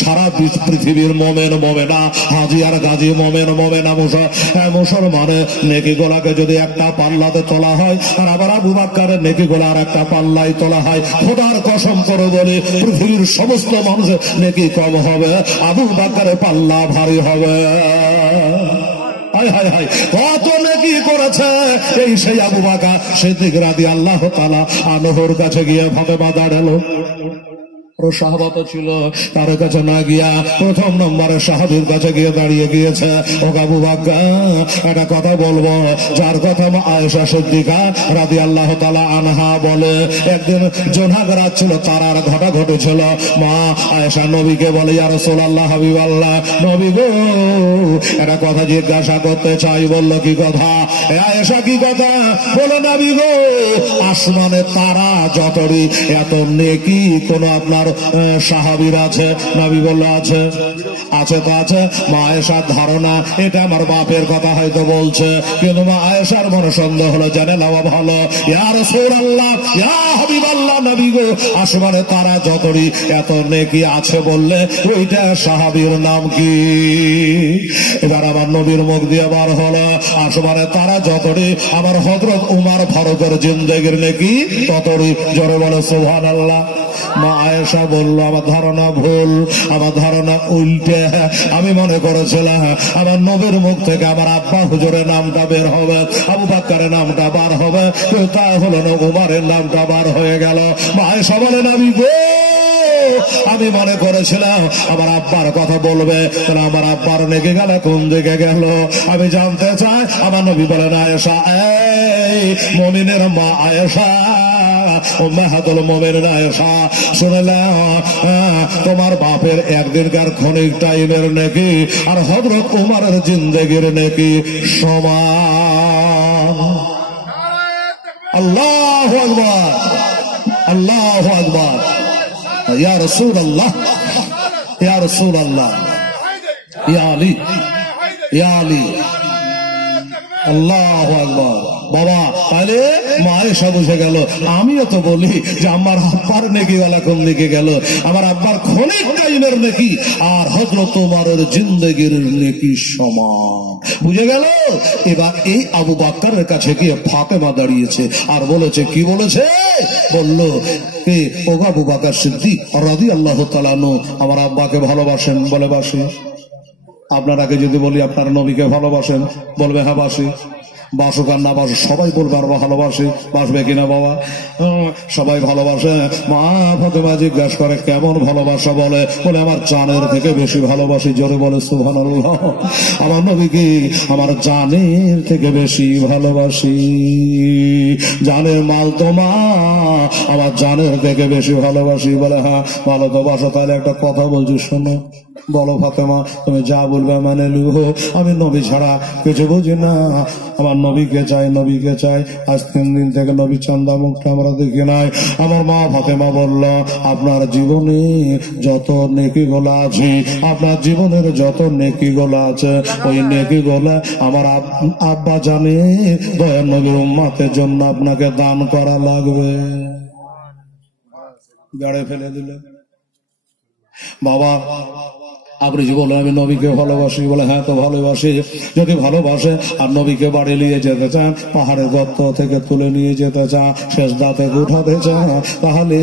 সারা পৃথিবীর মোমেন মোমেনা হাজি আর গাজী মোমেন মোমেনা মুসলমানের নেকি গোলাকে যদি একটা পাল্লাতে তোলা হয় আর আবার আবু বাক্কারের নেকি গোলা আর একটা পাল্লায় তোলা হয়, খোদার কসম করে বলে পৃথিবীর সমস্ত মানুষের নেকি কম হবে, আবু বাক্কারের পাল্লা ভারী হবে। কত নেকি করেছে এই সেই আবু বাকর সিদ্দিক রাদিয়াল্লাহু তাআলা আনহুর কাছে গিয়ে ফাতেমা দাঁড়ালো। সাহাবাত ছিল, তার কাছে না গিয়া প্রথম নম্বরে সাহাবীর কাছে গিয়ে দাঁড়িয়ে গিয়েছে। ও আবু বাকর, একটা কথা বলবো, যার কথা আয়েশা সিদ্দিকা রাদিয়াল্লাহু তাআলা আনহা বলে, একদিন জোনাক রাত ছিল, তারার ঘটা ঘটেছিল। মা আয়েশা নবীকে বলে, ইয়া রাসূলুল্লাহ, হাবিবাল্লাহ, নবী গো, একটা কথা জিজ্ঞাসা করতে চাই। বললো, কি কথা? আয়েশা, কি কথা? বলে, নবী গো, আসমানে তারা যতই এত নেকি কোন আপনার সাহাবীর আছে? নবী বলল, আছে। আছে তো আছে। মা আয়েশার ধারণা এটা আমার বাপের কথা হয়তো বলছে, কিন্তু মা আয়েশার মনে সন্দেহ হলো, জেনে নেওয়া ভালো। ইয়া রাসূলুল্লাহ, ইয়া হাবিবাল্লাহ, নবী গো, আসমানে তারা যতই এত নেকি আছে বললে ওইটা সাহাবীর নাম কি? এবার আমার নবীর মুখ দিয়ে বার হলো, আসমানে তারা যতই আমার হযরত উমর ফারুকের জিন্দেগির নেকি ততই। জোরে বলে সুবহানাল্লাহ। মা আয়েশা বলল, আমার ধারণা ভুল, আমার ধারণা উল্টে। আমি মনে করেছিলাম আমার নবীর মুখ থেকে আমার আব্বা হুজুরের নামটা বের হবে, আবু বাক্কারের নামটা বার হবে, তা হলো না, উমরের নামটা বার হয়ে গেল। মা আয়েশা বলে, নবী গো, আমি মনে করেছিলাম আমার আব্বার কথা বলবে, তাহলে আমার আব্বার নেকে গেল কোন দিকে গেল আমি জানতে চাই। আমার নবী বলেন, আয়েশা, এই মুমিনের মা আয়েশা, উম্মাহাতুল মুমিনিন আয়েশা, শুনলাম তোমার বাপের একদিনকার ক্ষণিক টাইমের নেকি আর হযরত উমরের জিন্দেগির নেকি সমান। আল্লাহু আকবার, আল্লাহু আকবার। ইয়া রাসূলুল্লাহ, ইয়া রাসূলুল্লাহ, ইয়া আলী, ইয়া আলী, আল্লাহু আকবার। বাবা, তাহলে মা আয়েশা বুঝে গেল। আমিও তো বলি যে আমার আব্বার নেকি ওয়ালা কোন দিকে গেল, আমার আব্বার ক্ষণিক টাইমের নেকি আর হযরত উমরের জিন্দেগির নেকি সমান। বুঝে গেল। এবার এই আবু বাক্কারের কাছে গিয়ে ফাতেমা দাঁড়িয়েছে আর বলেছে, কি বলেছে? বলল, ও আবু বাকর সিদ্দিক রাদিয়াল্লাহু তাআলা আনহু আমার আব্বাকে ভালোবাসেন? বলে, বাসি। আপনার আগে যদি বলি আপনার নবীকে ভালোবাসেন, বলবে হ্যাঁ বাসি। বাসুক আর না বাসুক সবাই বলবে আর ভালোবাসি। বাসবে কিনা বাবা? সবাই ভালোবাসে। মা ফাতেমা জিজ্ঞাসা করে, কেমন ভালোবাসা? বলে আমার জানের থেকে বেশি ভালোবাসি। জোরে বলে সুবহানাল্লাহ। আমার নবীকে আমার জানের থেকে বেশি ভালোবাসি। জানের মাল তো মা, আমার জানের থেকে বেশি ভালোবাসি। বলে, হ্যাঁ ভালো তো বাসো। তাহলে একটা কথা বলছি, শোনো। বলো ফাতেমা, তুমি যা বলবে মানে লিখো। আমি নবী ছাড়া কিছু বুঝি না, আমার নবীকে চাই, নবীকে চাই। আজ 3 দিন থেকে নবী চান্দা মুখটা আমরা দেখি নাই। আমার মা ফাতেমা বলল, আপনার জীবনে যত নেকি গোলা আছে, আপনার জীবনের যত নেকি গোলা আছে, ওই নেকি গোলা আমার আব্বা জানে দয়ার নবীর উম্মতের জন্য আপনাকে দান করা লাগবে। গাড়ে ফেলে দিলে। বাবা, আপনি যে বলেন আমি নবীকে ভালোবাসি, বলে হ্যাঁ তো ভালোবাসি। যদি ভালোবাসে আর নবীকে বাড়ি নিয়ে যেতে চান, পাহাড়ের গর্ত থেকে তুলে নিয়ে যেতে চান, সেজদা থেকে উঠাতে চান, তাহলে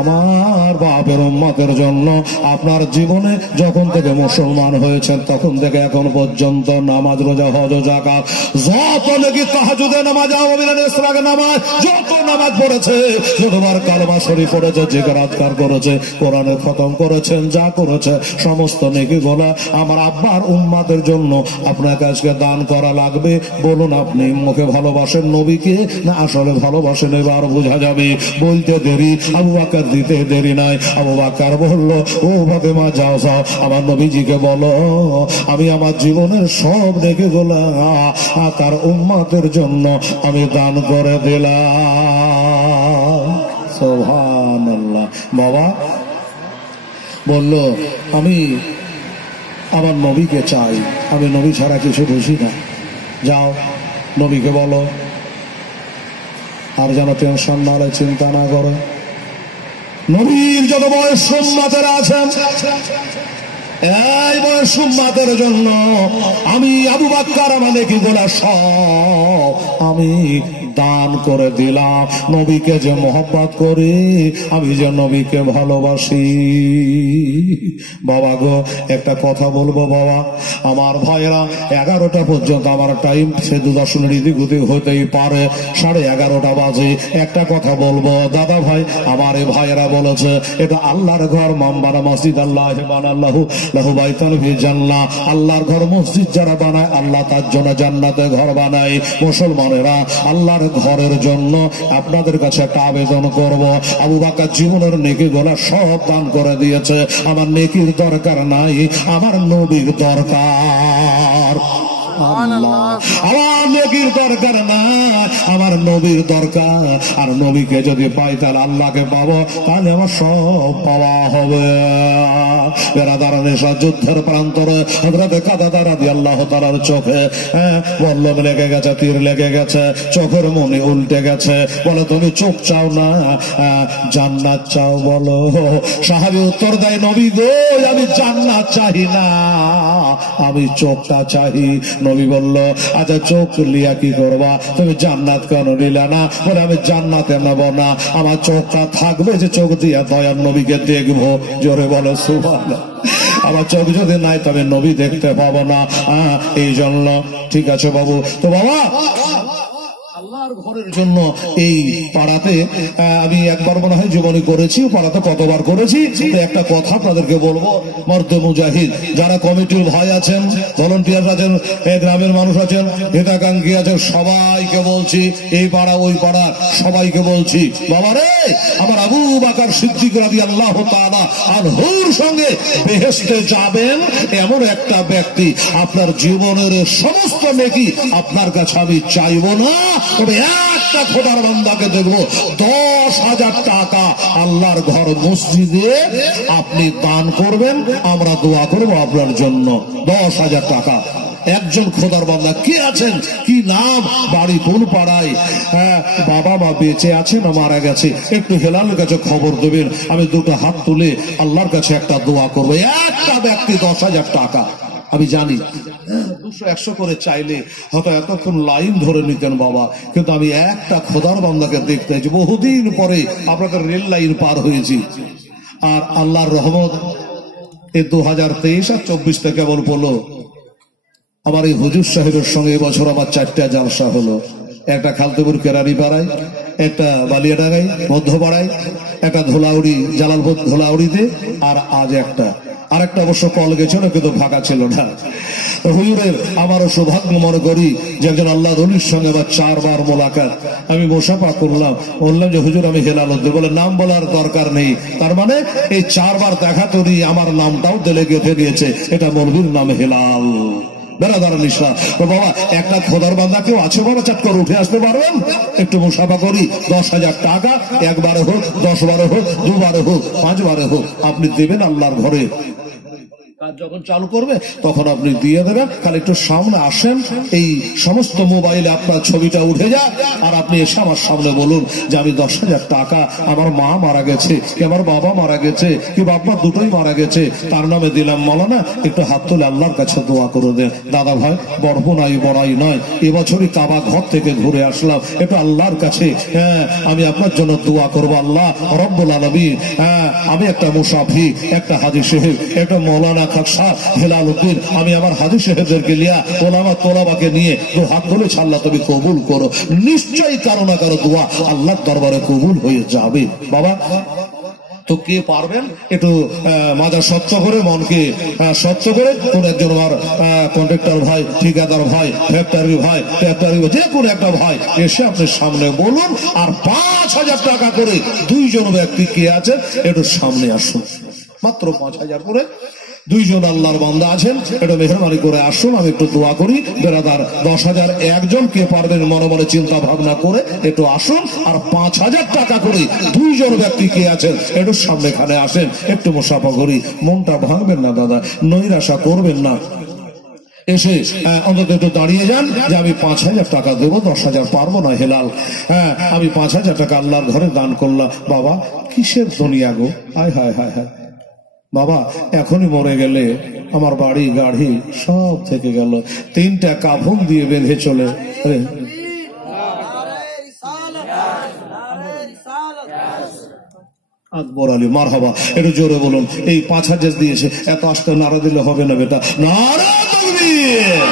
আমার বাপের উম্মতের জন্য আপনার জীবনে যখন থেকে মুসলমান হয়েছেন তখন থেকে এখন পর্যন্ত নামাজ, রোজা, হজ, যাকাত, যত নাকি তাহাজ্জুদের নামাজ, ইসরাকের নামাজ, যত নামাজ পড়েছে, যতবার কালেমা শরীফ পড়েছে, জিকির আজকার করেছে, কোরআনের খতম করেছেন, যা করেছে সমস্ত নেকি গোলা আমার আব্বার উম্মাদের জন্য আপনার কাছে দান করা লাগবে। বলুন, আপনি মুখে ভালোবাসেন নবীকে না আসলে ভালোবাসেন? এবার বোঝা যাবে। বলতে দেরি, আবু বকর দিতে দেরি নাই। আবু বকর বলল, ও ফাতেমা, যাও যাও, আমার নবীজিকে বলো আমি আমার জীবনের সব নেকি গোলা তার উম্মাদের জন্য আমি দান করে দিলাম। সুবহানাল্লাহ। বাবা বলল, আমি আমার নবীকে চাই, আমি নবী ছাড়া কিছু বুঝি না। যাও নবীকে বলো, আর যেন টেনশন না হলে, চিন্তা না করে। নবীর যত বয়স উম্মতেরা আছেন, এই বয়স উম্মতের জন্য আমি আবু বকর মানে কি গোলা সব আমি দান করে দিলাম। নবীকে যে মহব্বত করি, আমি যে নবীকে ভালোবাসি। বাবা গো, একটা কথা বলবো বাবা, আমার ভাইয়েরা 11টা পর্যন্ত আমার টাইম, সে দর্শনের ইদিগুদি হতেই পারে, 11:30 বাজে। একটা কথা বলবো দাদা ভাই, আমার এই ভাইয়েরা বলেছে এটা আল্লাহর ঘর, মামবানা মসজিদ আল্লাহ বানাল্লাহু লাহু বাইতান ফি জান্নাহ। আল্লাহর ঘর মসজিদ যারা বানায়, আল্লাহ তার জন্য জান্নাতে ঘর বানায়। মুসলমানেরা, আল্লাহর ঘরের জন্য আপনাদের কাছে একটা আবেদন করব। আবু বকর জীবনের নেকি গোলা সব দান করে দিয়েছে। আমার নেকির দরকার নাই, আমার নবীর দরকার। আমার নবীর দরকার না, আমার নবীর দরকার। আর নবীকে যদি পাই তাহলে আল্লাহকে পাবো, তাহলে আমার সব পাওয়া হবে। যুদ্ধের প্রান্তরে হযরতে কাতাদা রাদিয়াল্লাহু তাআলার চোখে বল্লম লেগে গেছে, তীর লেগে গেছে, চোখের মনি উল্টে গেছে। বলে তুমি চোখ চাও না জান্নাত চাও? বলো। সাহাবী উত্তর দেয়, নবী গো, আমি জান্নাত চাই না, আমি চোখটা চাই। নবী বলল, আচ্ছা চোখ লিয়া কি করবা? তুমি জান্নাত কেন নিলা না? বলে আমি জান্নাতে নেব না, আমার চোখটা থাকবে যে চোখ দিয়া দয়ার নবীকে দেখবো। জোরে বলো সুবহানাল্লাহ। আমার চোখ যদি নাই তবে নবী দেখতে পাবো না। এই জন্য ঠিক আছে বাবু। তো বাবা, আল্লাহর ঘরের জন্য এই পাড়াতে আমি একবার মনে হয় জীবনী করেছি, পাড়াতে কতবার করেছি। একটা কথা আপনাদেরকে বলবো, মর্দে মুজাহিদ যারা কমিটির ভাই আছেন, ভলান্টিয়ার আছেন, গ্রামের মানুষ আছেন, হিতাকাঙ্ক্ষী আছেন, সবাইকে বলছি, এই পাড়া ওই পাড়া সবাইকে বলছি, বাবারে, আমার আবু বকর সিদ্দিক রাদিয়াল্লাহু তাআলা আনহুর সঙ্গে বেহেশতে যাবেন এমন একটা ব্যক্তি, আপনার জীবনের সমস্ত নেকি আপনার কাছে আমি চাইবো না, তবে একটা খোদার বান্দাকে দেখবো 10,000 টাকা আল্লাহর ঘর মসজিদে আপনি দান করবেন, আমরা দোয়া করবো আপনার জন্য। 10,000 টাকা। একজন খোদার বান্দা কে আছেন, কি নাম, বাড়ি কোন পাড়ায়, বাবা মা বেঁচে আছে না মারা গেছে, একটু হেলালের কাছে খবর দেবেন। আমি দুটো হাত তুলে আল্লাহর কাছে একটা দোয়া করবো। একটা ব্যক্তি 10,000 টাকা। আমি জানি 200-100 করে চাইলে হয়তো এতক্ষণ লাইন ধরে নিতেন বাবা, কিন্তু আমি একটা খোদার বান্দাকে দেখতে চাইছি। বহুদিন পরে আপনাদের রেল লাইন পার হয়েছি। আর আল্লাহর রহমত, এই 2023 আর 24 থেকে কেবল বলো, আমার এই হুজুর সাহেবের সঙ্গে এবছর আমার 4টা জালসা হলো। একটা খালতেপুর কেরানি পাড়ায়, একটা বালিয়াডাঙ্গায় মধ্যপাড়ায়, একটা ধোলাউড়ি জালালপুর ধোলাউড়িতে, আর আজ একটা। আরেকটা অবশ্য কল গেছিল কিন্তু ফাঁকা ছিল না। হুজুরের আমারও সৌভাগ্য মনে করি যে একজন আল্লাহ রলির সঙ্গে আবার 4 বার মোলাকাত। আমি মুসাফা করলাম, বললাম যে হুজুর আমি হেলাল উদ্দিন। বলে নাম বলার দরকার নেই। তার মানে এই 4 বার দেখা তৈরি আমার নামটাও দিলে গেঁথে দিয়েছে, এটা মৌলভীর নাম হেলাল। বাবা, একটা খোদার বান্দা কেউ আছে বাবা, চাট করে উঠে আসতে পারবেন? একটু মুসাফা করি। 10,000 টাকা, একবারে হোক, 10 বারে হোক, 2 বারে হোক, 5 বারে হোক, আপনি দেবেন আল্লাহর ঘরে। কাজ যখন চালু করবে তখন আপনি দিয়ে দেবেন। খালি একটু সামনে আসেন, এই সমস্ত মোবাইলে আপনার ছবিটা উঠে যায়, আর আপনি এসে আমার সামনে বলুন যে আমি 10,000 টাকা, আমার মা মারা গেছে, কি আমার বাবা মারা গেছে, কি বাবা দুটোই মারা গেছে, তার নামে দিলাম। মাওলানা একটু হাত তুলে আল্লাহর কাছে দোয়া করে দেন। দাদা ভাই, বড় নাই বড়াই নয়, এবছরই কাবা ঘর থেকে ঘুরে আসলাম, একটু আল্লাহর কাছে আমি আপনার জন্য দোয়া করবো। আল্লাহ রব্বুল আলামিন, আমি একটা মুসাফির, একটা হাজী সাহেব, একটা মৌলানা খাকসা হেলাল উদ্দিন, আমি আমার হাজী সাহেবদেরকে নিয়ে, ওলামা তোলাবাকে নিয়ে 2 হাত ধরে আল্লাহ তুমি কবুল করো। নিশ্চয়ই কারো না কারো দোয়া আল্লাহর দরবারে কবুল হয়ে যাবে। বাবা, তো কে পারবেন একটু মাথা স্বচ্ছ করে, মনকে স্বচ্ছ করে, কোন একজন আমার কন্ট্রাক্টর ভাই, ঠিকাদার ভাই, ফ্যাক্টরি ভাই, যে কোনো একটা ভাই এসে আপনি সামনে বলুন, আর 5,000 টাকা করে 2 জন ব্যক্তি কে আছেন একটু সামনে আসুন। মাত্র 5,000 করে 2 জন আল্লাহর বান্দা আছেন, একটু মেহরবানি করে আসুন, আমি একটু দোয়া করি। বেরাদার 10,000 একজন কে পারবেন মনে মনে চিন্তা ভাবনা করে একটু আসুন, আর 5,000 টাকা করে 2 জন ব্যক্তি কে আছেন একটু সামনে খানে আসেন, একটু মুসাফা করি। মনটা ভাঙবেন না দাদা, নৈরাশা করবেন না। এসে অন্তত একটু দাঁড়িয়ে যান যে আমি 5,000 টাকা দেবো, 10,000 পারবো না হেলাল, আমি 5,000 টাকা আল্লাহর ঘরে দান করলাম। বাবা কিসের দুনিয়া গো, হায় হায় হায় হায়, বাবা এখনই মরে গেলে আমার বাড়ি গাড়ি সব থেকে গেল, 3টা কাফন দিয়ে বেঁধে চলে। আকবর আলী মারহাবা, একটু জোরে বলুন। এই 5,000 দিয়েছে, এত আস্তে নারা দিলে হবে না বেটা। নারা তাকবীর,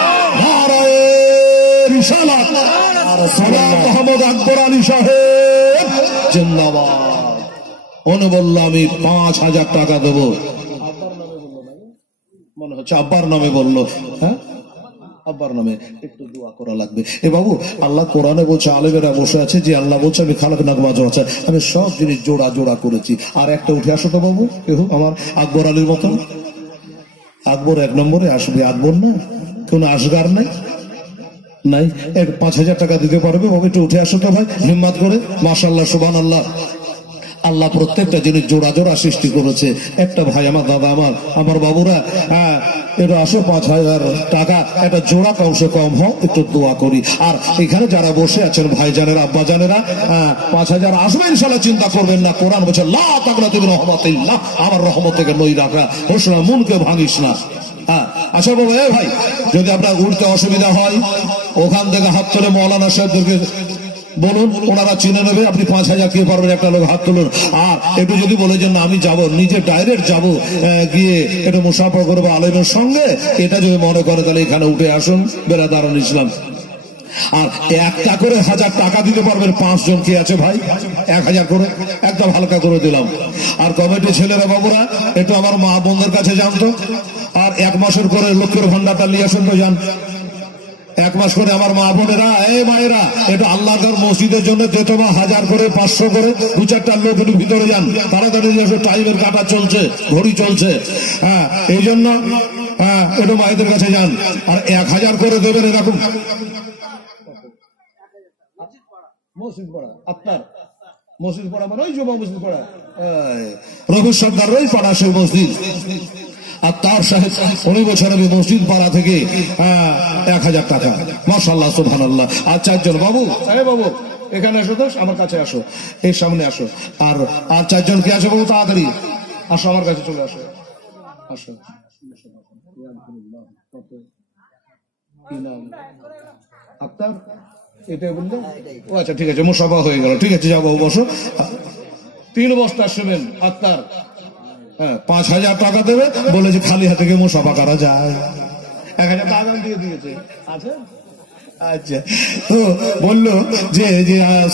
নারায়ে রিসালাত, মোহাম্মদ আকবর আলী সাহেব জিন্দাবাদ। উনি বলল আমি 5,000 টাকা দেবো। মনে হচ্ছে আব্বার নামে বললো, হ্যাঁ আব্বার নামে, একটু দোয়া করা লাগবে। এ বাবু আল্লাহ কোরআনে বলছে, আলেমেরা বসে আছে যে আল্লাহ বলছে আমি খালাক নাগমাজ আছে, আমি সব জিনিস জোড়া জোড়া করেছি। আর একটা উঠে আসো তো বাবু, কেউ আমার আকবর আলীর মতন। আকবর 1 নম্বরে আসবে, আকবর না কোন আসগার নাই নাই। 5,000 টাকা দিতে পারবে বাবু, একটু উঠে আসো তো ভাই হিম্মত করে। মাশাআল্লাহ সুবহানাল্লাহ, আল্লাহ প্রত্যেকটা জিনিস জোড়া জোড়া সৃষ্টি করেছে। একটা ভাই আমার দাদা আমার বাবুরা, এটা আসো 5,000 টাকা, একটা জোড়া কমসে কম হোক, একটু দোয়া করি। আর এখানে যারা বসে আছেন ভাই জানেরা, আব্বা জানেরা, 5,000 আসবে ইনশাআল্লাহ, চিন্তা করবেন না। কোরআন বলছে লা তাকনাতু মিন রাহমাতিল্লাহ, আমার রহমত থেকে নই রাখা হোস না, মনকে ভাঙিস না। আচ্ছা বাবু, ভাই যদি আপনার উঠতে অসুবিধা হয় ওখান থেকে হাত তুলে মৌলানা সাহেবদেরকে বলুন, ওনারা চিনে নেবে। আপনি 5,000 কে পারবেন, একটা লোক হাত তুলুন। আর একটু যদি বলে যে না আমি যাব, নিজে ডাইরেক্ট যাব, গিয়ে একটু মুসাফা করবো আলেমের সঙ্গে, এটা যদি মনে করে তাহলে এখানে উঠে আসুন, বেরাদারুল ইসলাম। আর 1টা করে 1,000 টাকা দিতে পারবেন 5 জন কে আছে ভাই, 1,000 করে একদম হালকা করে দিলাম। আর কমিটি ছেলেরা বাবুরা একটু আমার মা বোনদের কাছে জানতো, আর 1 মাসের করে লক্ষ্যের ভান্ডারটা নিয়ে আসুন তো, যান 1 মাস করে। আমার মা বোনেরা, এই মায়েরা, একটু আল্লাহর মসজিদের জন্য দিতে বা 1000 করে 500 করে 2-4টা লোক একটু ভিতরে যান, তাড়াতাড়ি টাইমের কাটা চলছে, ঘড়ি চলছে, এই জন্য একটু মায়েদের কাছে যান। আর 1,000 করে দেবেন এরকম মসজিদ পড়া, আপনার মসজিদ পড়া মানে ওই জমা মসজিদ পড়া, রবি সর্দার ওই পাড়া সেই মসজিদ। আর তার সাহেব 19 বছর আমি মসজিদ পাড়া থেকে 1,000 টাকা, মাশাআল্লাহ সুবহানাল্লাহ। আর 4 জন বাবু, বাবু এখানে আসো তো, আমার কাছে আসো, এই সামনে আসো। আর 4 জন কি আছে বাবু, তাড়াতাড়ি আসো, আমার কাছে চলে আসো, আসো। আপনার এটা বললেন, ও আচ্ছা ঠিক আছে, মুসাফা হয়ে গেল, ঠিক আছে যাবো, বসো। 3 বস্তা সেবেন আপনার, 5,000 টাকা দেবে, বলেছে খালি হাতে গিয়ে মুসাফা করা যায়। 1,000 টাকা দিয়ে দিয়েছে, আছে। আচ্ছা, তো বললো যে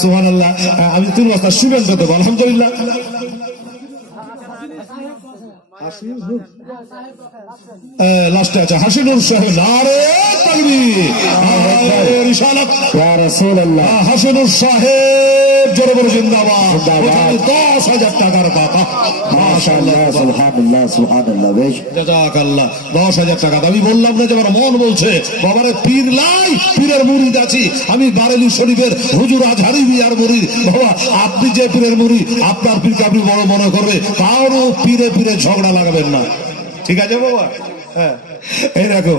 সুবহানাল্লাহ, আমি 3 বস্তা সিমেন্ট দেবো, আলহামদুলিল্লাহ। লাস্টে আছে হাসিনুর সাহেব, নারে তাকবীর, নারে রিসালাত, ইয়া রাসূলুল্লাহ। হাসিনুর সাহেব জোরে বলে জিন্দাবাদ। 10,000 টাকার কথা, মাশাআল্লাহ সুবহানাল্লাহ সুবহানাল্লাহ, বেশ জাযাকাল্লাহ। 10,000 টাকা আমি বললাম না যে আমার মন বলছে বাবারে পীর নাই, পীরের মুরিদ আছি আমি, বারেলি শরীফের হুজুর আজহারি বিয়ার মুরিদ। বাবা আপনি যে পীরের মুরিদ, আপনার পীরকে আপনি বড় মনে করবে, কারো পীরে পীরে ঝগড়া লাগাবেন না, ঠিক আছে বাবা? হ্যাঁ, এই দেখো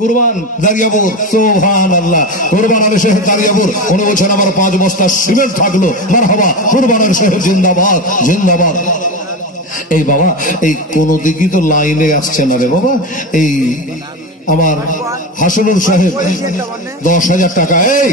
কুরবান দারিয়াপুর, সুবহানাল্লাহ, কুরবান আলী সাহেব দারিয়াপুর। 19 বছর আমার 5 বস্তা সিমেন্ট থাকলো, মারহাবা, কুরবান আলী সাহেব জিন্দাবাদ জিন্দাবাদ। এই বাবা এই কোন দিকই তো লাইনে আসছে না রে বাবা। এই আমার হাসনুর সাহেব 10,000 টাকা, এই